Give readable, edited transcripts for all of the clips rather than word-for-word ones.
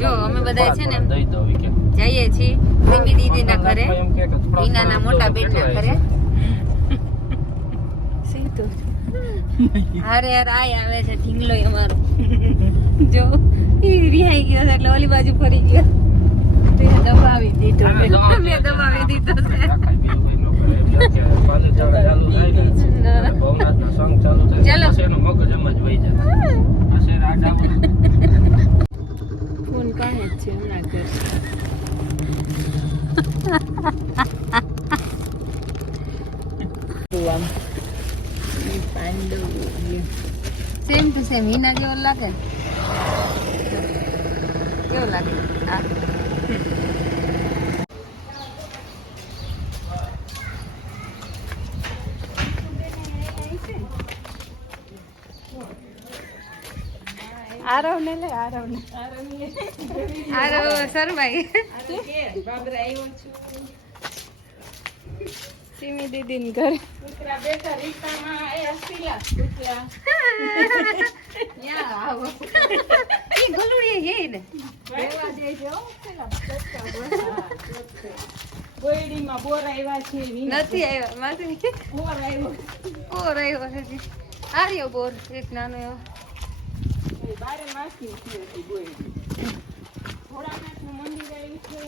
જો અમે બધા છે ને જઈએ છીએ સિમી દીદી ના ઘરે, ઈનાના મોટા બેન ના ઘરે. સીધું હારે યાર આવે છે ઢીંગલો અમારો. જો ઈ રિહાઈ ગયો એટલે ઓલી બાજુ ફરી ગયો. દબાવી દીધો, મેં દબાવી દીધો છે. ફોન કાને છે હમણાં ઘર. સેમ ટુ સેમ હિના કેવો લાગે? કેવો લાગે? આરવ ને લે, આરવ ને આરવ શરમાઈ. સિમી દીદી ને ઘરે બેઠા રીતામાં એ હસીલા કુતરા યા આવો ઈ ગલુડી હે ને રેવા દે છે. ઓ પેલા ગોયડીમાં બોર આવ્યા છે, નથી આવ્યા માસી. બોર આવ્યો છે આર્યો બોર એક નાનો એવો. બારે માસી છે ગોયડી. ભોળાનાથનું મંદિર આવ્યું છે.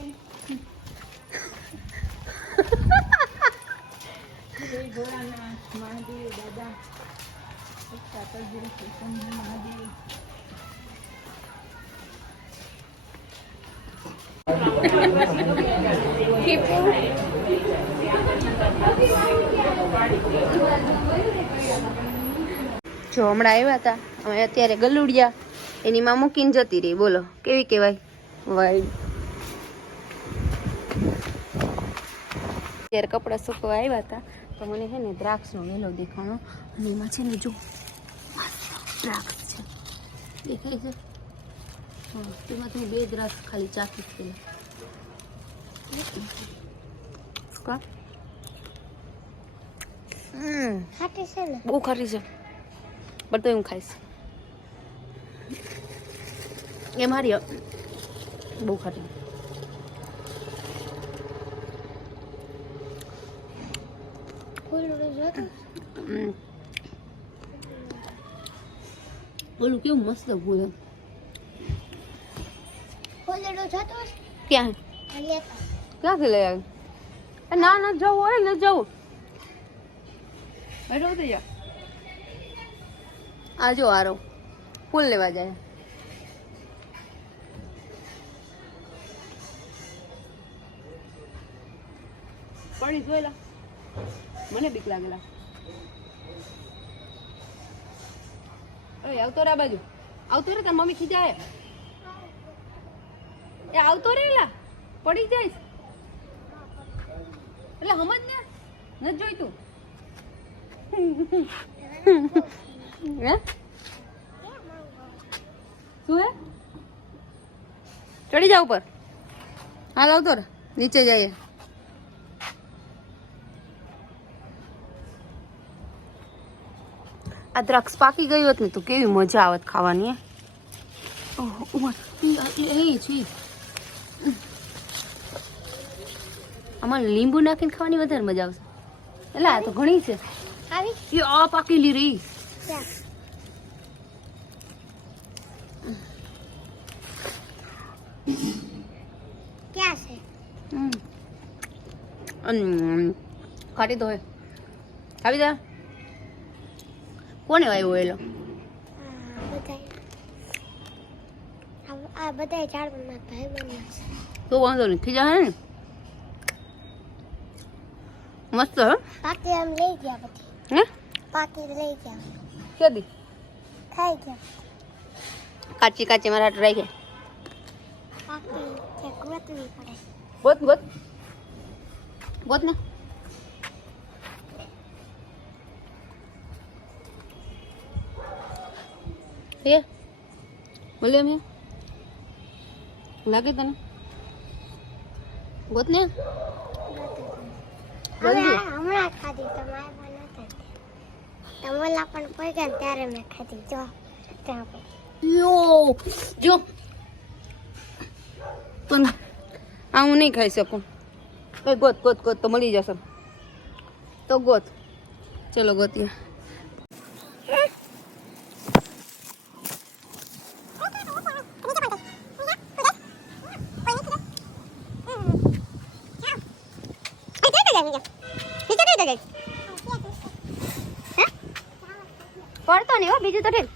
ભોળાનાથ મહાદેવ દાદા મહાદેવ. જો હમણાં આવ્યા હતા અમે અત્યારે ગલુડિયા, એની માં મૂકીને જતી રહી. બોલો કેવી કેવાય વાઈડ. અત્યારે કપડા સુકવા આવ્યા હતા તો મને છે ને દ્રાક્ષનો વેલો દેખાણો, અને એમાં છે ને જો દ્રાક્ષ છે દેખાય છે. હા તેમાં તમે 2 દ્રાક્ષ ખાલી ચાખી પેલા ખાટી છે ને, બહુ ખાટી છે પણ તો હું ખાઈશ. એ મારી બહુ ખાટી. ઓલું કેવું મસ્ત ફૂલ. ક્યાં ક્યાંથી લઈ આવી? ના ના જવું હોય ને જવું. આ જો આરો ફૂલ લેવા જાય. પાણી જોયેલા મને બીક લાગેલા. આવતો રે બાજુ, આવતો રે. તાર મમ્મી ખીજાય. એ આવતો રે, એલા પડી જઈશ. એટલે સમજ ને, નથી જોઈતું. હે શું હે? ચડી જાવ ઉપર. હાલ આવતો રે, નીચે જઈએ. આ દ્રાક્ષ પાકી ગઈ હોત ને તો કેવી મજા આવત ખાવાની. આમાં લીંબુ નાખીને ખાવાની વધારે મજા આવશે. એટલે આ તો ઘણી છે. આ પાકેલી રહી. ક્યાં છે? ખાટી તો હોય. ખાવી જા. કોને વાવ્યો એલો? આ બધા ઝાડમાં ભાઈ બન્યા છે. તો વાંધો નહીં, ખીજા હે ને મસ્ત. હે પાકી આમ લઈ ગયા પછી. હે પાકી લઈ ગયા કેદી ખાઈ ગયા. કાચી કાચી મારા હાથ રાખે. પાકી કે ગોતવી પડે. ગોત ગોત ગોત ને. હે બોલે મેં લાગે તને? ગોત ને. હમણાં ખાધી તમારે તમારા પણ કોઈ ગયા ત્યારે મેં ખાધી. જો ત્યાં યો જો પણ આ હું નહીં ખાઈ શકું. કઈ ગોત ગોત ગોત તો મળી જશે. તો ગોત. ચલો ગોતીએ. પડતો નહીં હો, બીજું તો ઠીક.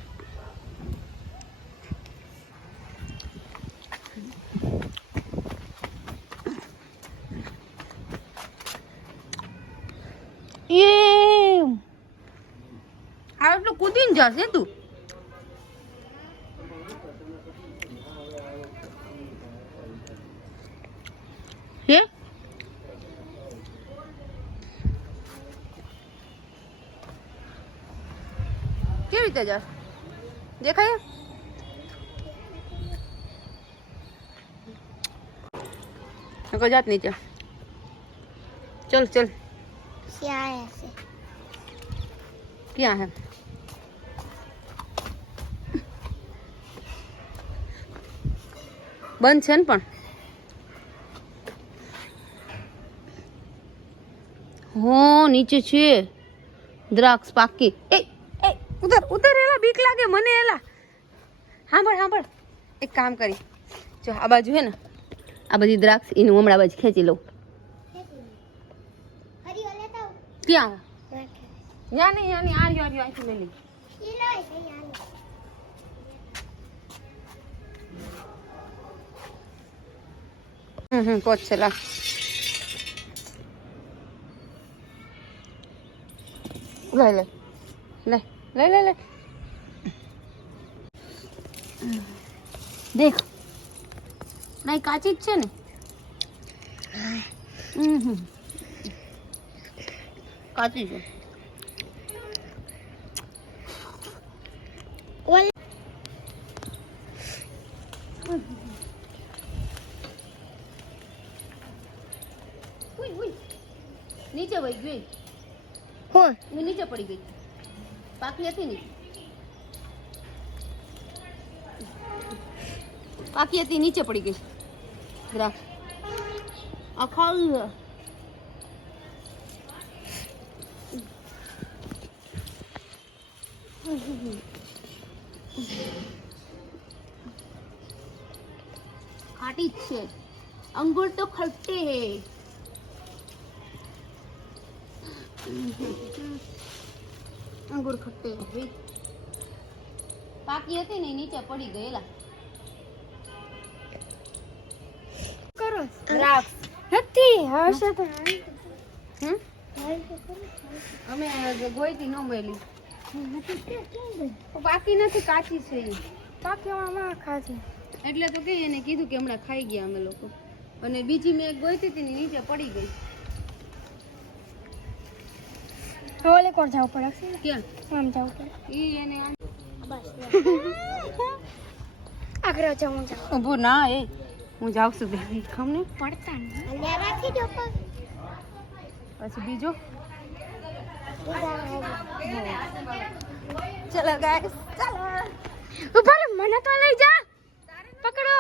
આ એટલું કૂદીને જશે તું. હે કેવી રીતે જશે? દેખાય જાત નીચે. चल चल क्या है ऐसे क्या है બંધ છે ને પણ હો નીચે છે દ્રાક્ષ પાકી. એ એ ઉધર ઉધર એલા બીક લાગે મને એલા. સાંભળ સાંભળ એક કામ કરી જો આ બાજુ હે ને આ બધી દ્રાક્ષ એનું હમણાં બાજુ ખેંચી લઉં. ક્યાં યા નહીં યા નહીં આ રહ્યો અહીંથી લઈ લઈ. પોચ છે લા. લઈ લે લે લે લે લે દેખ નહીં કાચી જ છે ને. કાચી છે. નીચે વહી ગઈ હો નીચે પડી ગઈ. પાકી હતી ને પાકી હતી નીચે પડી ગઈ દ્રાક્ષ. આ ખાવી ખાટી જ છે. અંગૂર તો ખટ્ટે હે. અંગૂર ખટ્ટે પાકી હતી ને નીચે પડી ગયેલા. કરો દ્રાક્ષ નથી હશે તો અમે ગોઈતી ન મેલી. બાકી નથી કાચી છે. પાકીમાં ખાધી એટલે તો કઈ એને કીધું કે હમણાં ખાઈ ગયા અમે લોકો. અને બીજી મેં ગોઈતી હતી નીચે પડી ગઈ. ઓલે કોણ જવું પડે? ક્યાં આમ જવું પડે? ઈ એને બસ આગળ જવું જાવ. ઊભું ના એ હું જાઉં છું બેબી ખમને પડતા ને રાખી દો. પછી બીજો ચલો ગાઈસ ચલો ઉપર મને તો લઈ જા. પકડો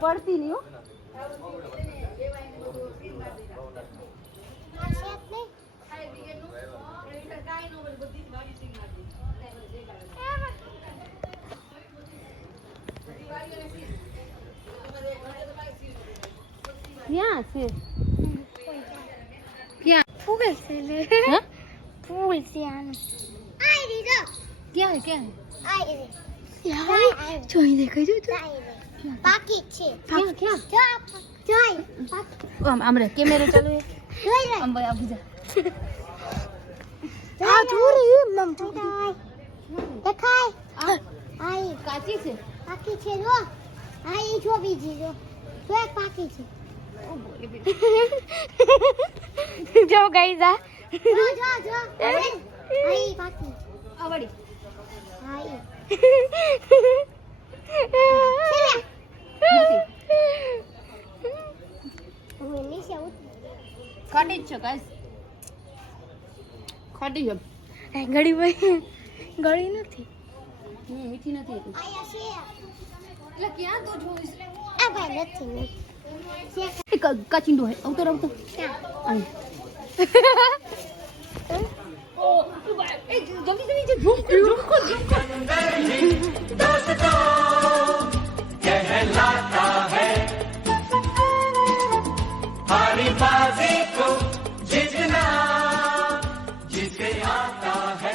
પડતી નહીં હો. ક્યાં છે ક્યાં ફૂલ છે લે હા ફૂલ છે આને આઈ દીધો. ક્યાં ક્યાં આઈ રે યાર જોઈ દેખાય જો બાકી છે. ક્યાં ક્યાં જોઈ બાકી આમ રે કેમેરા ચાલુ હે જોઈ લે આમ ભાઈ આ બીજા આ જોરી મમ જોઈ દેખાય આઈ કાચી છે બાકી છે જો આઈ જો બીજી જો તો એક બાકી છે. જો ગાઈસ આ જો જો જો આઈ બાકી આવડી આઈ કાઢી જ છે ગાઈસ. ખાટી છે ગળી ભાઈ ગળી નથી મીઠી નથી એટલે ક્યાં તો જોઈશ આ ભાઈ નથી કાચિંડો હે આવતો આવતો ક્યાં જલ્દી ઝૂમ कहलाता है हारी बाजी को जीतना जिसे आता है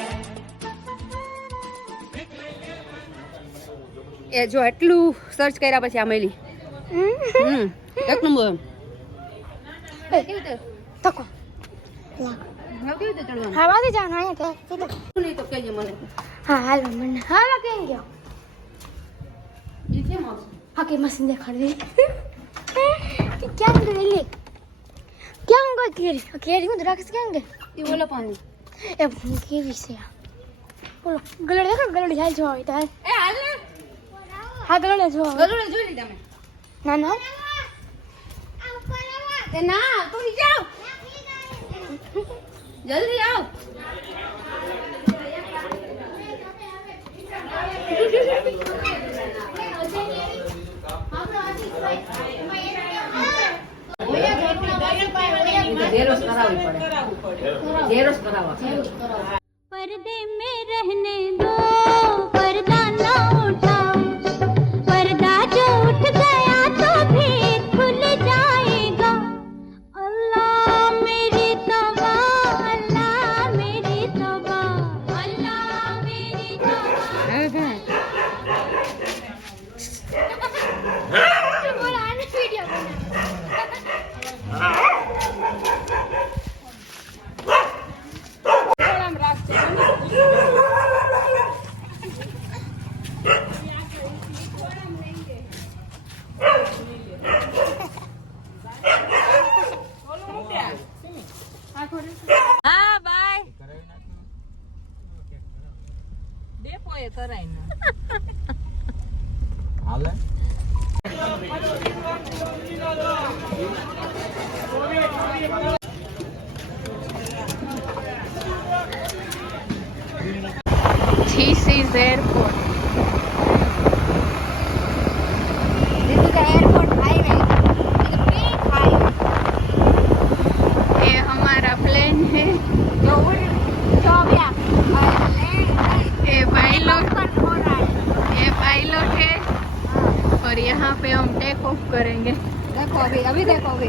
એ જો એટલું સર્ચ કર્યા પછી આ મળી એક નંબર કેવી રીતે તકો કેવી રીતે ચડવાનું હા વાદી જાવ ના અહીંયા નહીં તો કહેજે મને હા હાલો મને હાલો કેમ ગયો ઈ કેમ આવશે હા કે મશીન દેખાડી ક્યાં ગઈ લે ક્યાં ગઈ કેરી હું રાખીશ ક્યાં ગઈ ઈ બોલો પાણી એ કેવી છે બોલો ગલડ દેખો ગલડ જાય જો હોય તાર એ હાલ ને હા ગલડ જો ગલુડે જોઈ લી તમે ના ના એ ના તું જાવ જલ્દી આવ ઝેરોસ કરાવવી પડે ઝેરોસ કરાવવા पर्दे में रहने दो पर्दा ना उठाओ पर्दा जो उठ गया तो भी खुल जाएगा अल्लाह मेरी तौबा अल्लाह मेरी तौबा अल्लाह मेरी तौबा बोला आने वीडियो હા બાય ડેપો એ કરાઈ ના હાલે This is airport. This is the airport highway. It's a big highway. ये हमारा प्लेन है जो अभी आप ये पायलट हो रहा है ये पायलट है और यहाँ पे हम टेक ऑफ करेंगे देखो अभी देखो अभी